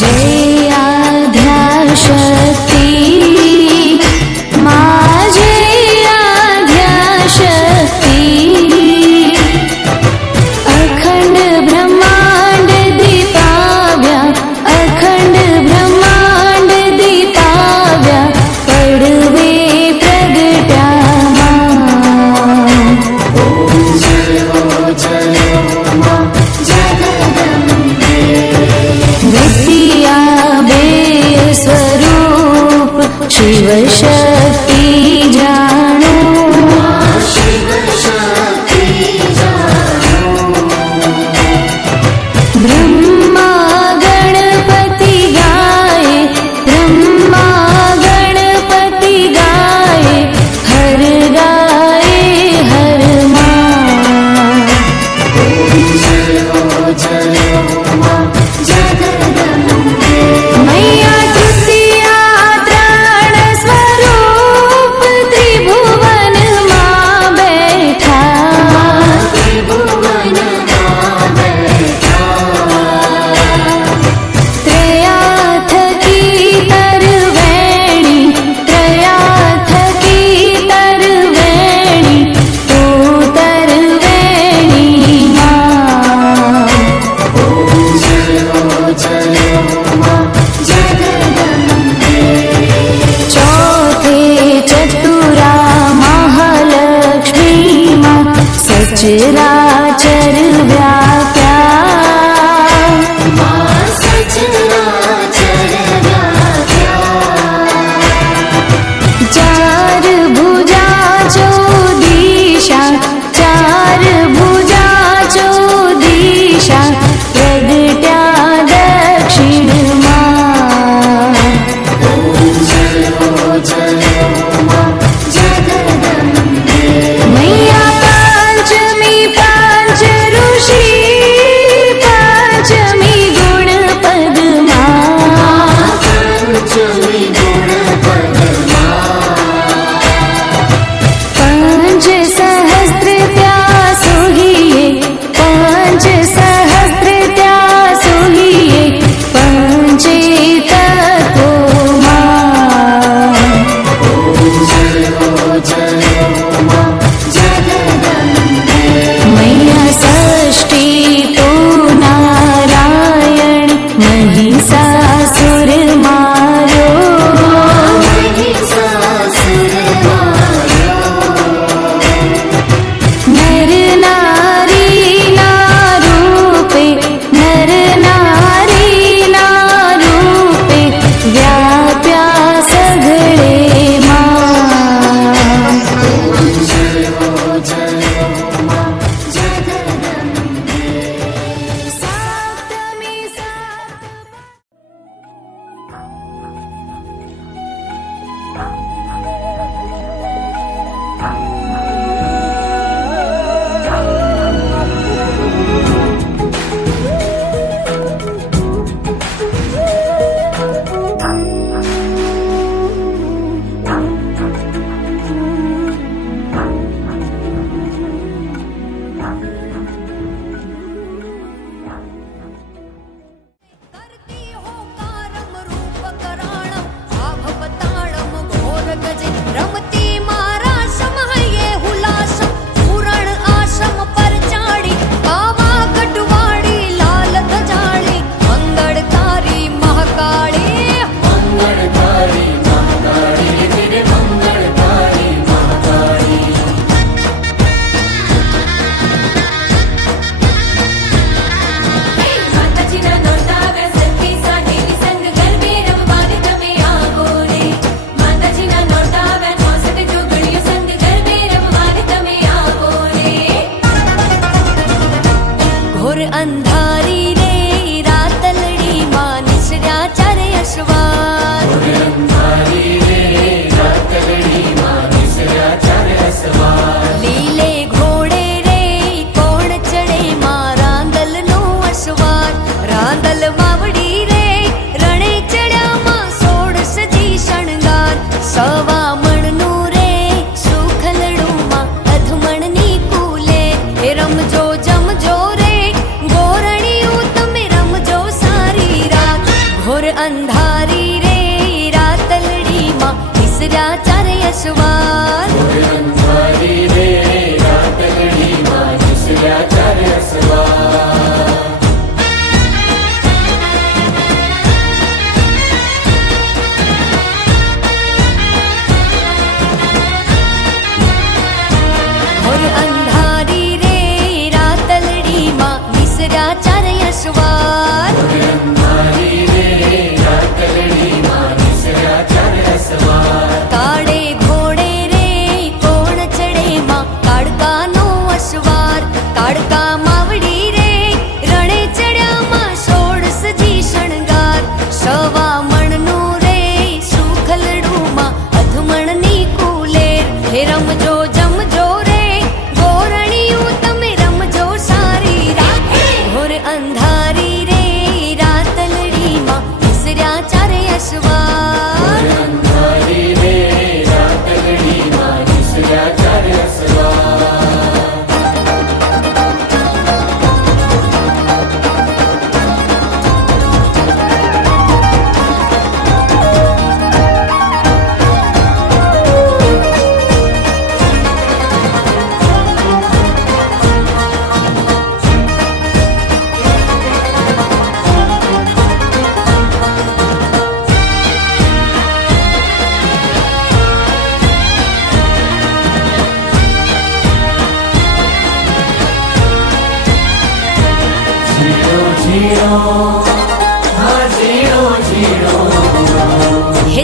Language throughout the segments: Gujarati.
যে আধার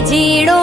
જીડો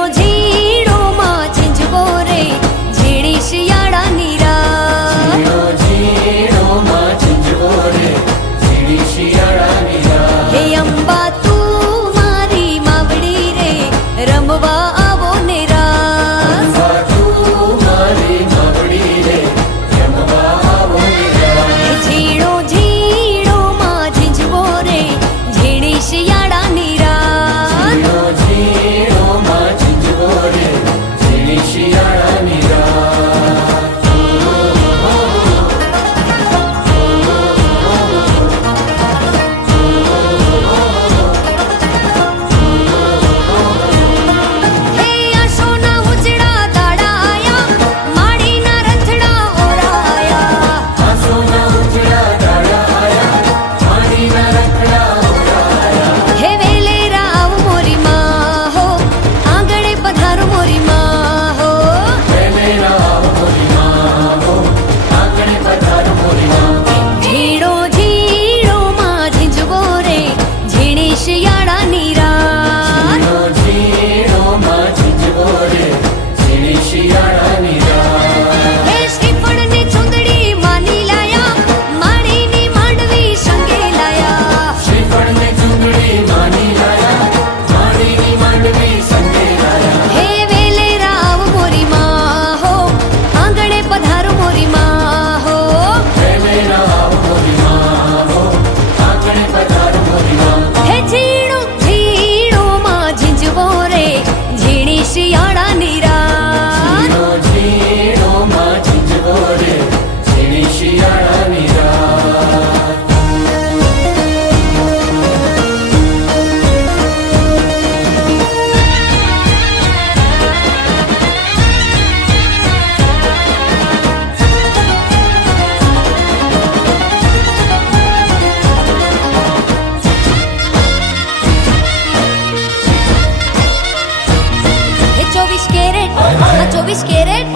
ચોવીસ કેરેટ?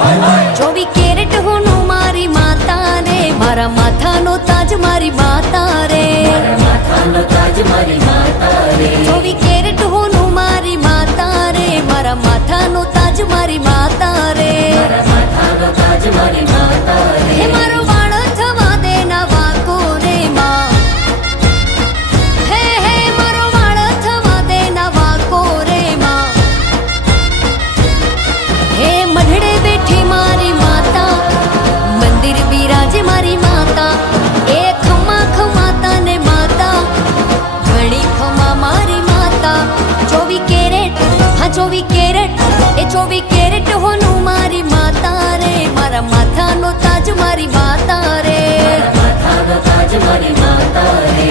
ચોવીસ કેરેટ હોનું મારી માતા રે મારા માથાનો તાજ મારી માતા રે ચોવીસ કેરેટ હું મારી માતા રે મારા માથાનો તાજ મારી માથાનો તાજ મારી માતા રે મારો ચોવી કેરેટ, એ ચોવી કેરેટ હોનું મારી માતા રે. મારા માથાનો તાજ મારી માતા રે. માથાનો તાજ મારી માતા રે.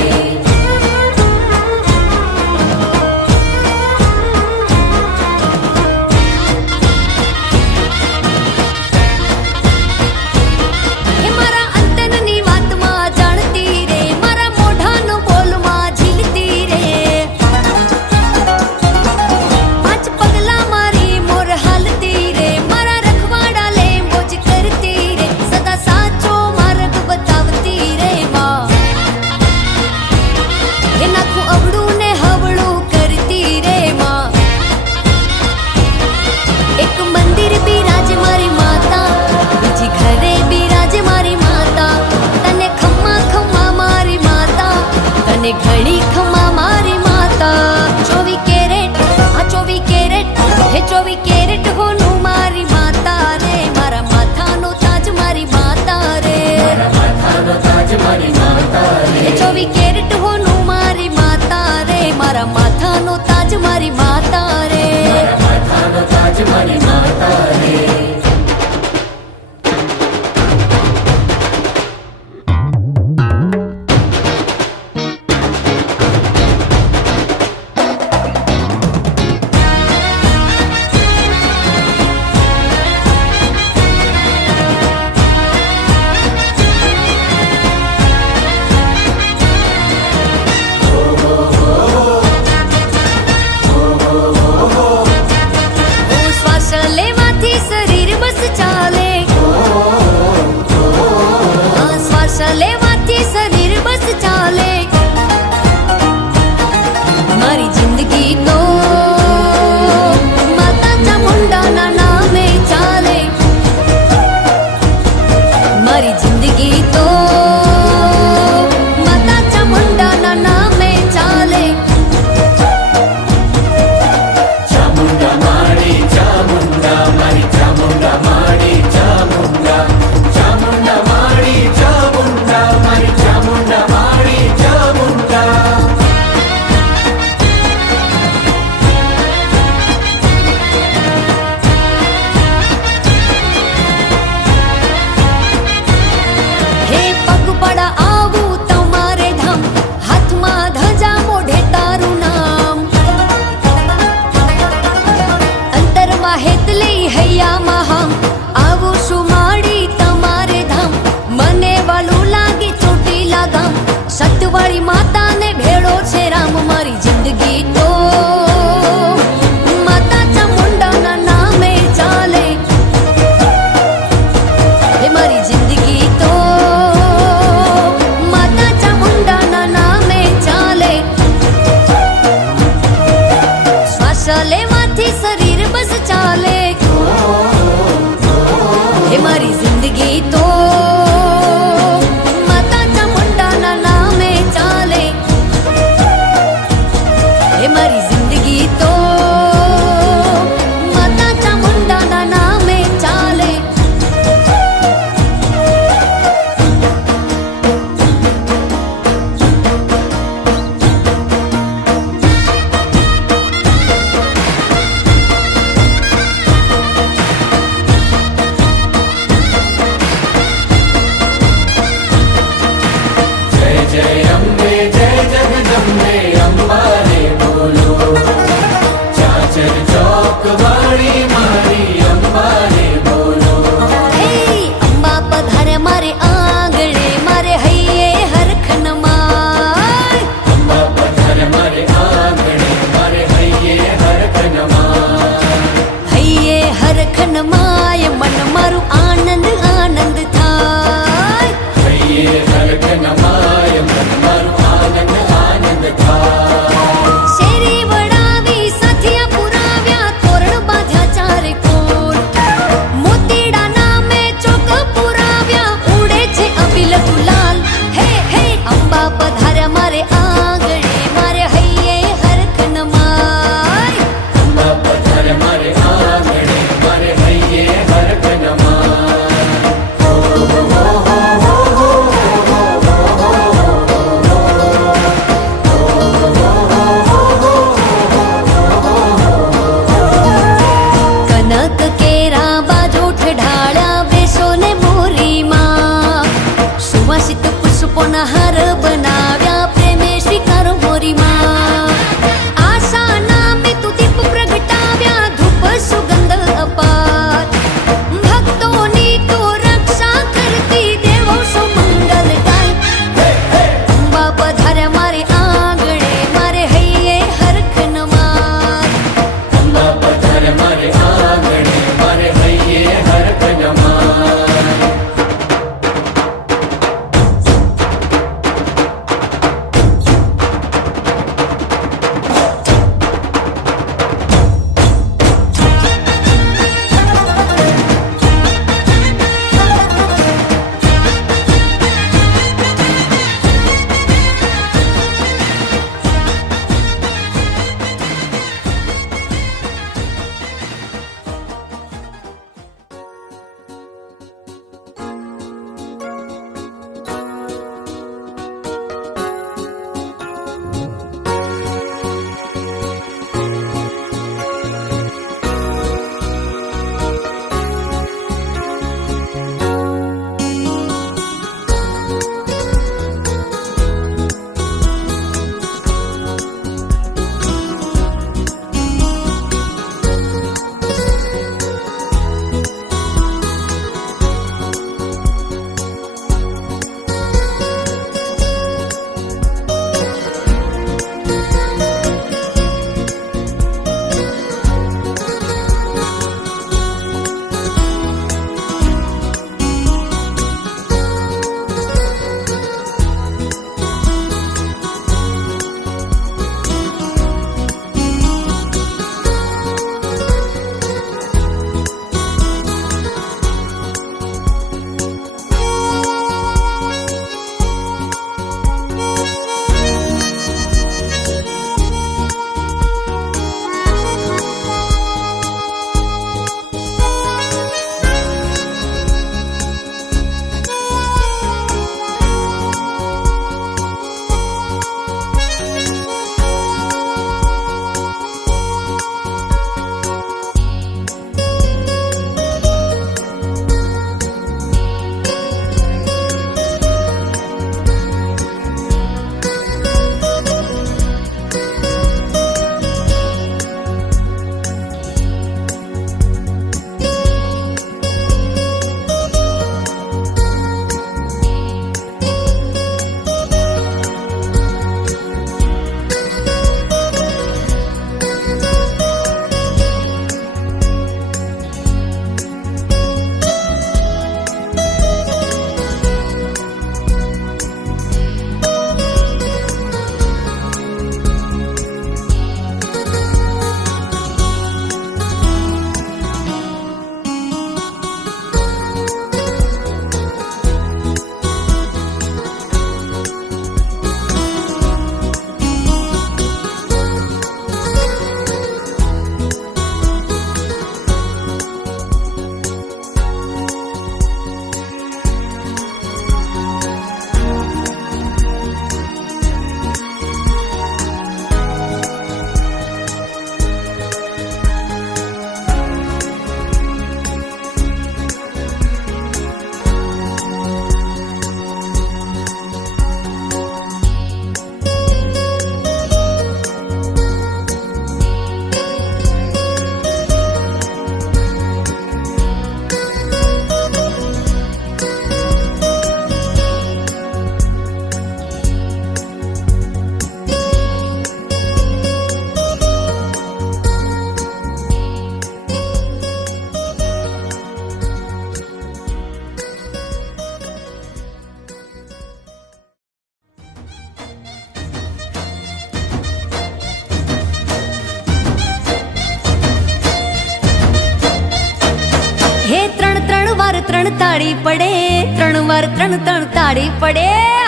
ત્રણ ત્રણ તાળી પડે.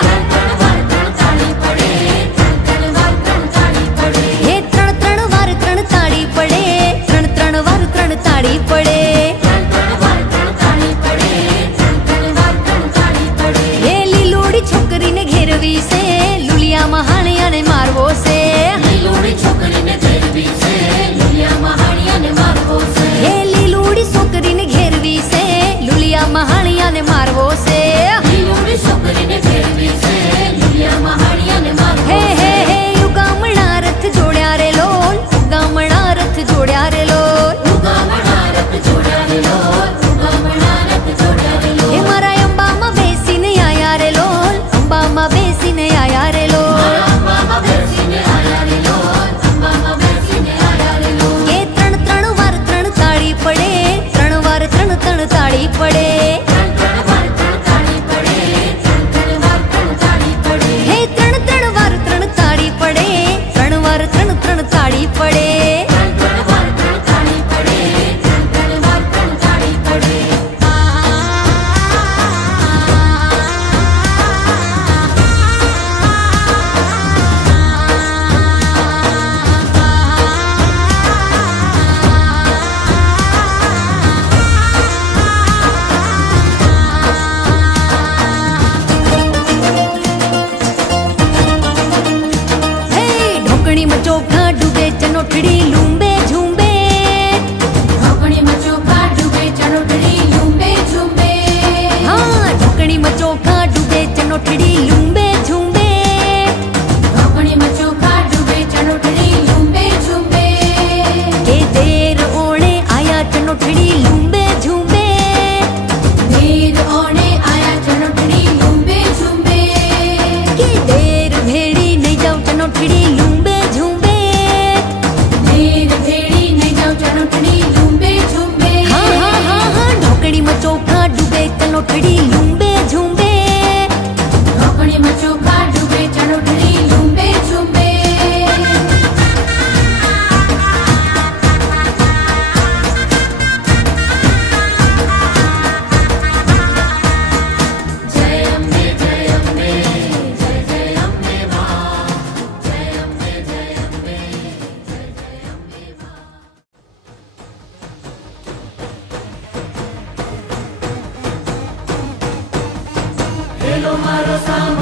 Tomar os amores